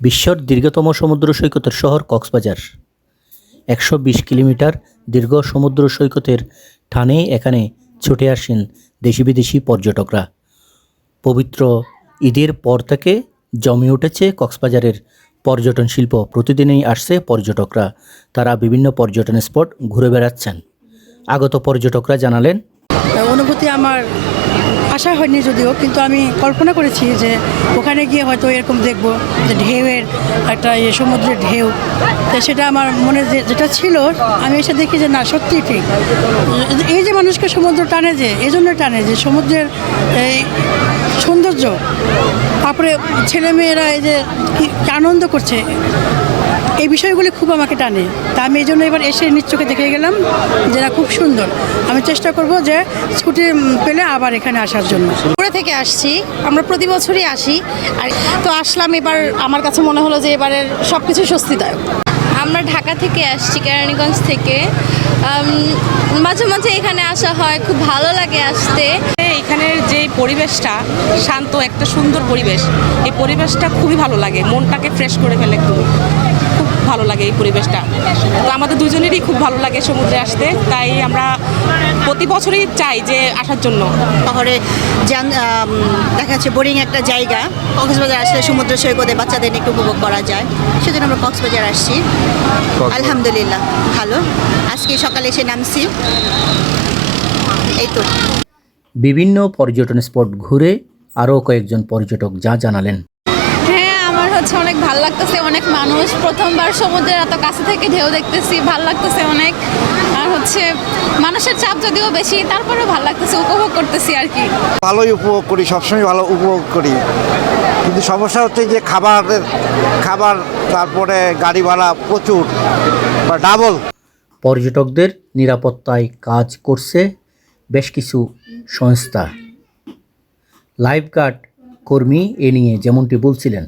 বিশ্বর দীর্ঘতম সমুদ্র সৈকতের শহর কক্সবাজার। একশো বিশ কিলোমিটার দীর্ঘ সমুদ্র সৈকতের টানে এখানে ছুটে আসেন দেশি বিদেশি পর্যটকরা। পবিত্র ঈদের পর থেকে জমে উঠেছে কক্সবাজারের পর্যটন শিল্প। প্রতিদিনই আসছে পর্যটকরা। তারা বিভিন্ন পর্যটন স্পট ঘুরে বেড়াচ্ছেন। আগত পর্যটকরা জানালেন, অনুভূতি আমার আশা হয়নি যদিও, কিন্তু আমি কল্পনা করেছি যে ওখানে গিয়ে হয়তো এরকম দেখব যে ঢেউয়ের একটা ইয়ে সমুদ্রের ঢেউ। তো সেটা আমার মনে যেটা ছিল, আমি এসে দেখি যে না, সত্যিই ঠিক। এই যে মানুষকে সমুদ্র টানে যে এই জন্য টানে যে, সমুদ্রের এই সৌন্দর্য, তারপরে ছেলেমেয়েরা এই যে আনন্দ করছে এই বিষয়গুলি খুব আমাকে টানে। তা আমি এই জন্য এবার এসে নিজ চোখে দেখে গেলাম যেটা খুব সুন্দর। আমি চেষ্টা করব যে ছুটি উম, পেলে আবার এখানে আসার জন্য। পুরে থেকে আসছি আমরা প্রতি বছরই আসি। আর তো আসলাম এবার আমার কাছে মনে হলো যে এবারের সব কিছু স্বস্তিদায়ক। আমরা ঢাকা থেকে আসছি কেরানীগঞ্জ থেকে। মাঝে মাঝে এখানে আসা হয় খুব ভালো লাগে আসতে। এখানের যে পরিবেশটা শান্ত একটা সুন্দর পরিবেশ এই পরিবেশটা খুবই ভালো লাগে। মনটাকে ফ্রেশ করে ফেলে একটু। খুব ভালো লাগে এই পরিবেশটা। তো আমাদের দুজনেরই খুব ভালো লাগে সমুদ্রে আসতে। তাই আমরা প্রতি বছরই চাই যে আসার জন্য। শহরে যান দেখা যাচ্ছে বোরিং একটা জায়গা। কক্সবাজার আসলে সমুদ্র সৈকতে বাচ্চাদের নিয়ে একটু উপভোগ করা যায়। সেজন্য আমরা কক্সবাজার আসছি। আলহামদুলিল্লাহ ভালো। আজকে সকালে এসে নামছি। এই তো। বিভিন্ন পর্যটন স্পট ঘুরে আরও কয়েকজন পর্যটক যা জানালেন হ্যাঁ আমার হচ্ছে অনেক ভালো লাগতেছে অনেক মানুষ। প্রথমবার সমুদ্রের এত কাছে থেকে ঢেউ দেখতেছি ভালো লাগতেছে অনেক। আর হচ্ছে মানুষের চাপ যদিও বেশি তারপরেও ভালো লাগতেছে উপভোগ করতেছি আর কি। ভালোই উপভোগ করি সবসময় ভালো উপভোগ করি। কিন্তু সমস্যা হচ্ছে যে খাবারের খাবার তারপরে গাড়ি ভাড়া প্রচুর বা ডাবল পর্যটকদের নিরাপত্তায় কাজ করছে বেশ কিছু সংস্থা। লাইফগার্ড কর্মী এ নিয়ে যেমনটি বলছিলেন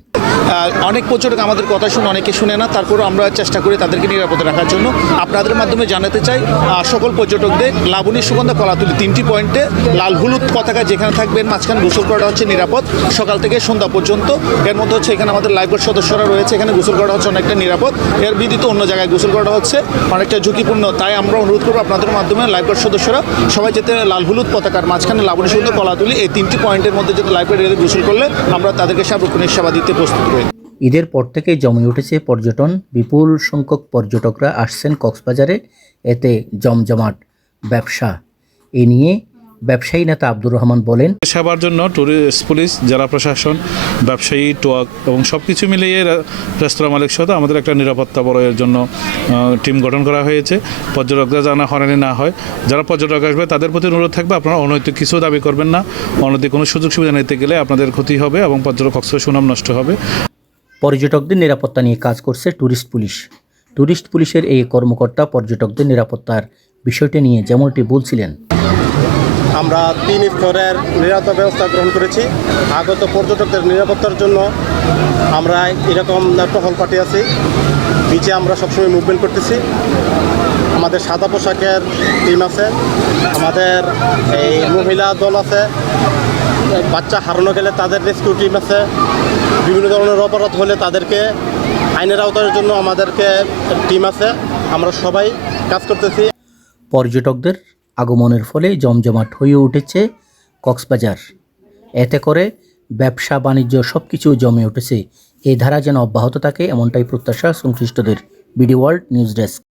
অনেক পর্যটক আমাদের কথা শুনে অনেকে শুনে না, তারপরও আমরা চেষ্টা করি তাদেরকে নিরাপদে রাখার জন্য। আপনাদের মাধ্যমে জানাতে চাই সকল পর্যটকদের লাবণী, সুগন্ধা, কলাতুলি তিনটি পয়েন্টে লাল হলুদ পতাকা যেখানে থাকবেন, মাঝখানে গোসল করাটা হচ্ছে নিরাপদ। সকাল থেকে সন্ধ্যা পর্যন্ত, এর মধ্যে হচ্ছে এখানে আমাদের লাইফবোর্ড সদস্যরা রয়েছে, এখানে গোসল করা হচ্ছে অনেকটা নিরাপদ। এর বিদিত অন্য জায়গায় গোসল করা হচ্ছে অনেকটা ঝুঁকিপূর্ণ, তাই আমরা অনুরোধ করব আপনাদের মাধ্যমে লাইফবোর্ড সদস্যরা সবাই যেতে লাল হলুদ পতাকার মাঝখানে লাবণী, সুগন্ধা, কলাতুলি এই তিনটি পয়েন্টের মধ্যে যেতে লাইফবোর্ড গোসল করলে আমরা তাদেরকে সার্বক্ষণিক সেবা দিতে প্রস্তুত রয়েছি। ঈদের পর থেকেই জমে উঠেছে পর্যটন। বিপুল সংখ্যক পর্যটকরা আসছেন কক্সবাজারে। এতে জমজমাট ব্যবসা। এ নিয়ে ব্যবসায়ী নেতা আব্দুর রহমান বলেন, সেবার জন্য ট্যুরিস্ট পুলিশ জেলা প্রশাসন, ব্যবসায়ী টোয়াক এবং সব কিছু মিলিয়ে রেস্তোরাঁ মালিক সহ আমাদের একটা নিরাপত্তা বলয়ের জন্য টিম গঠন করা হয়েছে। পর্যটকরা যেন হরানি না হয়, যারা পর্যটক আসবে তাদের প্রতি অনুরোধ থাকবে, আপনারা অনৈতিক কিছু দাবি করবেন না। অনৈতিক কোনো সুযোগ সুবিধা নিতে গেলে আপনাদের ক্ষতি হবে এবং পর্যটক সুনাম নষ্ট হবে। পর্যটকদের নিরাপত্তা নিয়ে কাজ করছে ট্যুরিস্ট পুলিশ। ট্যুরিস্ট পুলিশের এই কর্মকর্তা পর্যটকদের নিরাপত্তার বিষয়টি নিয়ে যেমনটি বলছিলেন। আমরা তিন স্তরের নিরাপত্তা ব্যবস্থা গ্রহণ করেছি। আগত পর্যটকদের নিরাপত্তার জন্য আমরা এরকম টহল আছি। নিচে আমরা সবসময় মুভমেন্ট করতেছি। আমাদের সাদা পোশাকের টিম আছে। আমাদের এই মহিলা দল আছে। বাচ্চা হারানো গেলে তাদের রেস্কিউ টিম আছে। বিভিন্ন ধরনের অপরাধ হলে তাদেরকে আইনের আওতার জন্য আমাদেরকে টিম আছে। আমরা সবাই কাজ করতেছি। পর্যটকদের আগমনের ফলে জমজমাট হয়ে উঠেছে কক্সবাজার। এতে করে ব্যবসা, বাণিজ্য সব কিছু জমে উঠেছে। এই ধারা যেন অব্যাহত থাকে, এমনটাই প্রত্যাশা সংশ্লিষ্টদের। BD world news desk.